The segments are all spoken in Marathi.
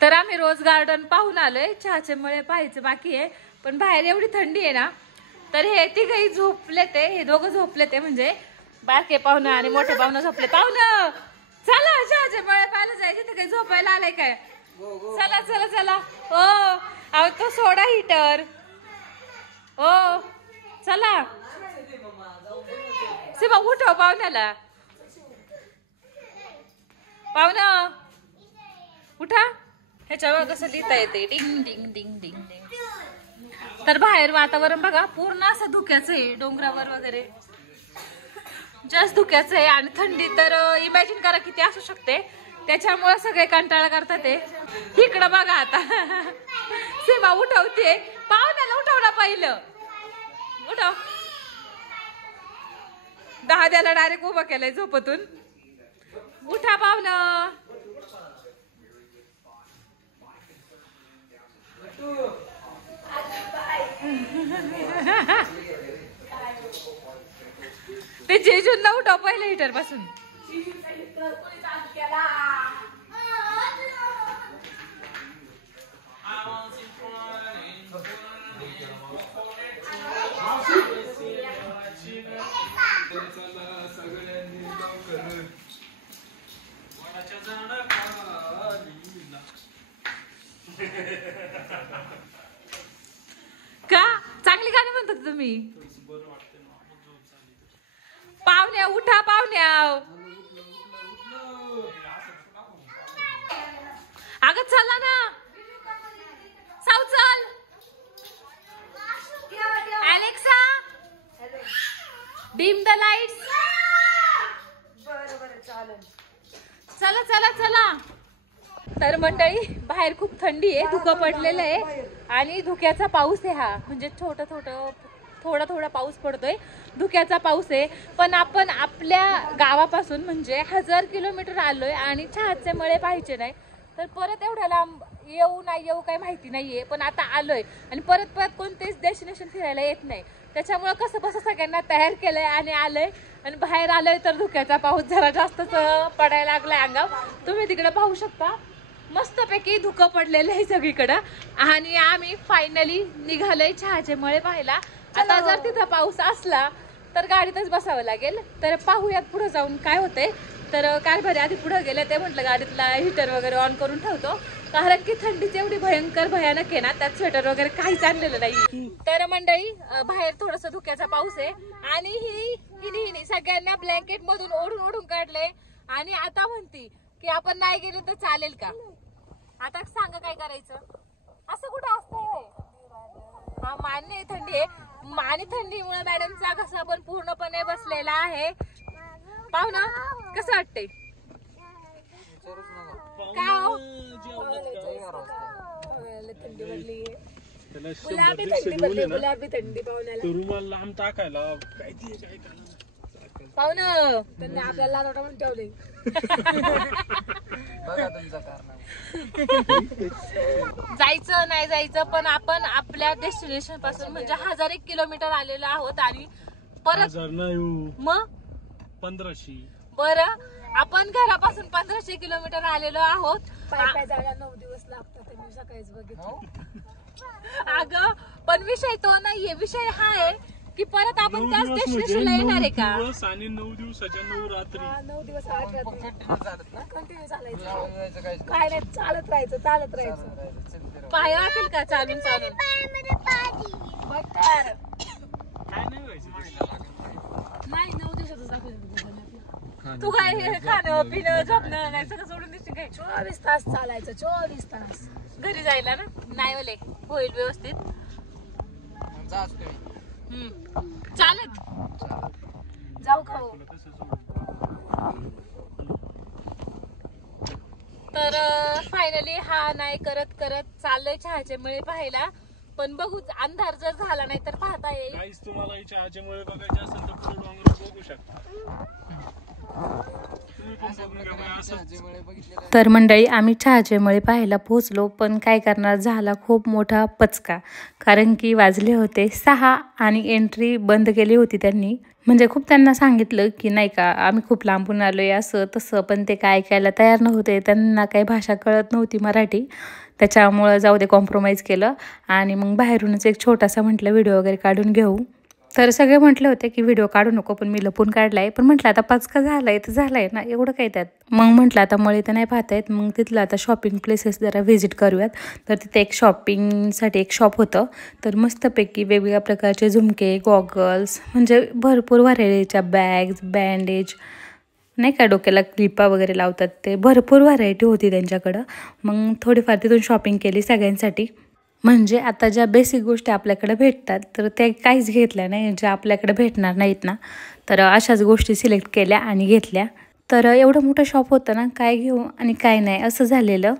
तर आम्ही रोज गार्डन पाहून आलोय, चहाचे मळे पाहायचे बाकी आहे. पण बाहेर एवढी थंडी आहे ना, तर हे तिघही झोपले ते, हे दोघं झोपले ते, म्हणजे बारके पाहुणं आणि मोठे पाहुणं झोपले. पाहुणं चला चहाचे मळे पाहायला जायचे, ते काही झोपायला आलंय काय? चला चला चला. हो अहो तो सोडा हिटर. हो चला शिवा उठव पाहुण्याला. पाहुणं उठा. ह्याच्यावर कसं लिहिता येते, डिंग डिंग डिंग डिंग डिंग. तर बाहेर वातावरण बघा पूर्ण असं धुक्याचं आहे, डोंगरावर वगैरे जास्त धुक्याचं आहे. आणि थंडी तर इमॅजिन करा किती असू शकते. त्याच्यामुळे सगळे कंटाळा करतात ते. इकडं बघा आता सीमा उठवते, पाहुण्याला उठवला पहिलं. उठव. 10 द्याला डायरेक्ट उभा केलाय झोपतून. उठा पाहुणं. ते जेजूंना उठव पहिले हिटर पासून. का चांगली गाणी म्हणतात तुम्ही? पाहुण्या उठा पाहुण्या. अगं चला ना साऊ चल. Alexa dim the lights. चला चला चला. तर मंडळी बाहेर खूप थंडी आहे, धुकं पडलेलं आहे आणि धुक्याचा पाऊस आहे हा. म्हणजे थोडा थोडा पाऊस पडतोय, धुक्याचा पाऊस आहे. पण आपण आपल्या गावापासून म्हणजे 1000 किलोमीटर आलोय आणि चहाचे मळे पाहायचे नाही. तर परत एवढ्या लांब येऊ नाही येऊ काही माहिती नाहीये, पण आता आलोय आणि परत परत कोणतेच डेस्टिनेशन फिरायला येत नाही. त्याच्यामुळे कसं बसं सगळ्यांना तयार केलंय आणि आलोय. आणि बाहेर आलोय तर धुक्याचा पाऊस जरा जास्तच पडायला लागलाय अंगावर. तुम्ही तिकडे पाहू शकता मस्तपैकी धुकं पडलेलं आहे सगळीकडं. आणि आम्ही फायनली निघालोय चहाचे मळे पाहायला. आता जर तिथं पाऊस असला तर गाडीतच बसावं लागेल. तर पाहूयात पुढे जाऊन काय होतंय. तर कारभारी आधी पुढे गेले, ते म्हटलं गाडीतला हिटर वगैरे ऑन करून ठेवतो, कारण की थंडीची एवढी भयंकर भयानक आहे ना, त्यात स्वेटर वगैरे काहीच आणलेलं नाही. तर मंडळी बाहेर थोडस धुक्याचा पाऊस आहे आणि हिनी सगळ्यांना ब्लँकेट मधून ओढून काढले. आणि आता म्हणती की आपण नाही गेलो तर चालेल का? आता सांगा काय करायचं? असं कुठं असतंय? हा मान्य आहे थंडी आहे आणि थंडीमुळे मॅडमचा घसा पण पूर्णपणे बसलेला आहे. पाहुणा कसं वाटतंय? गुलाबी थंडी पाहुण्याला लांब टाकायला पाहुणं त्यांनी आपल्याला म्हणून ठेवले. जायचं नाही जायचं पण आपण आपल्या डेस्टिनेशन पासून म्हणजे 1001 किलोमीटर आलेलो आहोत आणि परत मग 1500. बरं आपण घरापासून 1500 किलोमीटर आलेलो आहोत. पाय जायला 9 दिवस लागतात, मी सकाळीच बघितलं. अगं पण विषय तो नाहीये, विषय हा आहे की परत आपण त्याच डेस्टिनेशनला येणार आहे का? 9 दिवस आणि 9 दिवसाच्या 9 रात्री. 9 दिवस 8 रात्री कंटिन्यू चालायचं. काय नाही, चालत राहायचं. पाय वाटेल का चालून? नाही 9 दिवसाचं दाखवलं. तू काय खाणं पिणं झोपणं नाही सगळं सोडून देशील काय? 24 तास चालायचं. 24 तास घरी जायला ना? नाही ओले होईल व्यवस्थित. चालत जाऊ खाऊ. तर फायनली हा नाही करत चाललोय चहाचे मळे पाहायला. पण बघू अंधार जर झाला नाही तर पाहता येईल. तुम्हाला चहाचे मळे बघायचे असेल तर पुढे डोंगर बघू शकता. तर मंडळी आम्ही चहाचे मळे पाहायला पोहोचलो, पण काय करणार, झाला खूप मोठा पचका. कारण की वाजले होते 6 आणि एंट्री बंद केली होती त्यांनी. म्हणजे खूप त्यांना सांगितलं की नाही का आम्ही खूप लांबून आलोय असं तसं, पण ते काय ऐकायला तयार नव्हते. त्यांना काही भाषा कळत नव्हती मराठी, त्याच्यामुळं जाऊ दे कॉम्प्रोमाइज केलं. आणि मग बाहेरूनच एक छोटासा म्हटलं व्हिडिओ वगैरे काढून घेऊ. तर सगळे म्हटले होते की व्हिडिओ काढू नको, पण मी लपून काढलाय. पण म्हटलं आता पचका झालाय तर झालाय ना, एवढं काय त्यात. मग म्हटलं आता मळे तर नाही पाहता येत, मग तिथलं आता शॉपिंग प्लेसेस जरा व्हिजिट करूयात. तर तिथे एक शॉपिंगसाठी एक शॉप होतं. तर मस्तपैकी वेगवेगळ्या प्रकारचे झुमके, गॉगल्स, म्हणजे भरपूर व्हरायटीच्या बॅग्स, बँडेज नाही का, डोक्याला क्लिपा वगैरे लावतात ते, भरपूर व्हरायटी होती त्यांच्याकडं. मग थोडीफार तिथून शॉपिंग केली सगळ्यांसाठी. म्हणजे आता ज्या बेसिक गोष्टी आपल्याकडे भेटतात तर त्या काहीच घेतल्या नाही, ज्या आपल्याकडे भेटणार नाहीत ना, तर अशाच गोष्टी सिलेक्ट केल्या आणि घेतल्या. तर एवढं मोठं शॉप होतं ना, काय घेऊ आणि काय नाही असं झालेलं.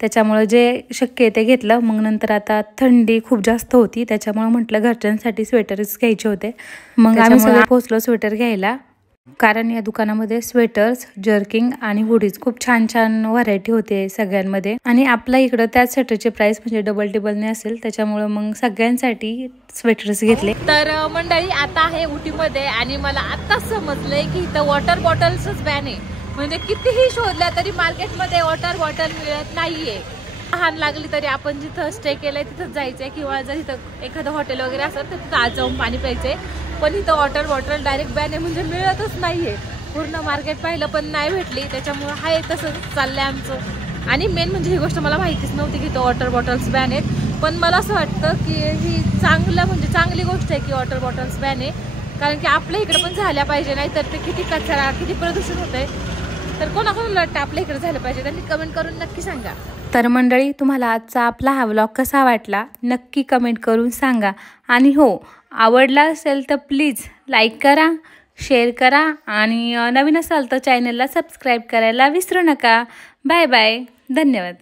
त्याच्यामुळं जे शक्य आहे ते घेतलं. मग नंतर आता थंडी खूप जास्त होती, त्याच्यामुळं म्हटलं घरच्यांसाठी स्वेटर्स घ्यायचे होते. मग आम्ही सगळे पोचलो स्वेटर घ्यायला. कारण या दुकानामध्ये स्वेटर्स, जर्किंग आणि हुडीज खूप छान छान व्हरायटी होते सगळ्यांमध्ये. आणि आपल्या इकडं त्याच स्वेटरची प्राइस म्हणजे डबल टिबलने असेल, त्याच्यामुळं मग सगळ्यांसाठी स्वेटर्स घेतले. तर मंडळी आता आहे उटीमध्ये आणि मला आत्ताच समजलंय की इथं वॉटर बॉटल्सच बॅन आहे. म्हणजे कितीही शोधल्या तरी मार्केटमध्ये वॉटर बॉटल मिळत नाहीये. लहान लागली तरी आपण जिथं स्टे केलंय तिथंच जायचंय, किंवा जर इथं एखादं हॉटेल वगैरे असेल तर तिथं आज जाऊन पाणी प्यायचंय. पण इथं वॉटर बॉटल डायरेक्ट बॅन आहे, म्हणजे मिळतच नाहीये. पूर्ण मार्केट पाहिलं पण नाही भेटली, त्याच्यामुळे हाय तसंच चाललंय आमचं. आणि मेन म्हणजे ही गोष्ट मला माहितीच नव्हती की इथं वॉटर बॉटल्स बॅन आहेत. पण मला असं वाटतं की ही चांगली गोष्ट आहे की वॉटर बॉटल्स बॅन आहे. कारण की आपल्या इकडे पण झाल्या पाहिजे, नाही तर ते किती कचरा, किती प्रदूषण होत आहे. तर कोणाकोणाला वाटतं आपल्या इकडे झालं पाहिजे, त्यांनी कमेंट करून नक्की सांगा. तर मंडळी तुम्हाला आजचा आपला हा व्लॉग कसा वाटला नक्की कमेंट करून सांगा. आणि हो, आवडला असेल तर प्लीज लाईक करा, शेअर करा आणि नवीन असाल तर चॅनलला सबस्क्राईब करायला विसरू नका. बाय बाय, धन्यवाद.